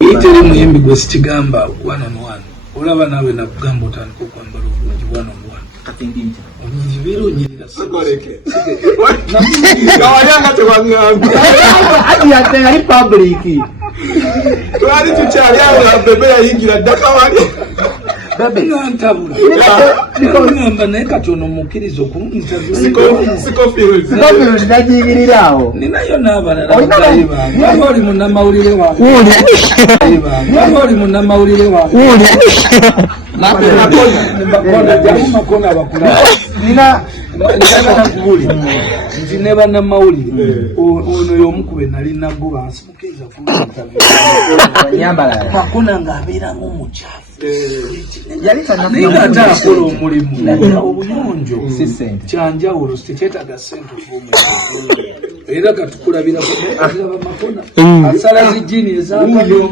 Iteri muyimbi gwe sitigamba one on one. Olaba nawe nakugamba otandika okwambala obulungi one on one. Katindinja. Obulungi birunyirira sikoleke. Kawayanga tewangamba. Ati ate ali public. Twali tukyali awo bebe yayingira ddaka wali. Bebe nantabula. Ngamba naye kati ono mukkiriza okunterview. Siko field. Ndajingirirawo. Ninayo n'abalala bayiba. Oli munnamawulire wange. Oli munnamawulire wange. Mbakona jamu makona abakula. Nina nkubuli. Nti ne bannamawulire. Ono y'omukube nali naggoba nsimukiriza ku Nyambala. Kakuna ng'abeera ng'omukyafu. Yali Ninga atakola omulimu obuyonjo sisente kyanjawulo tekyetaaga ssente era katukulabira makona asala zijini ezaayo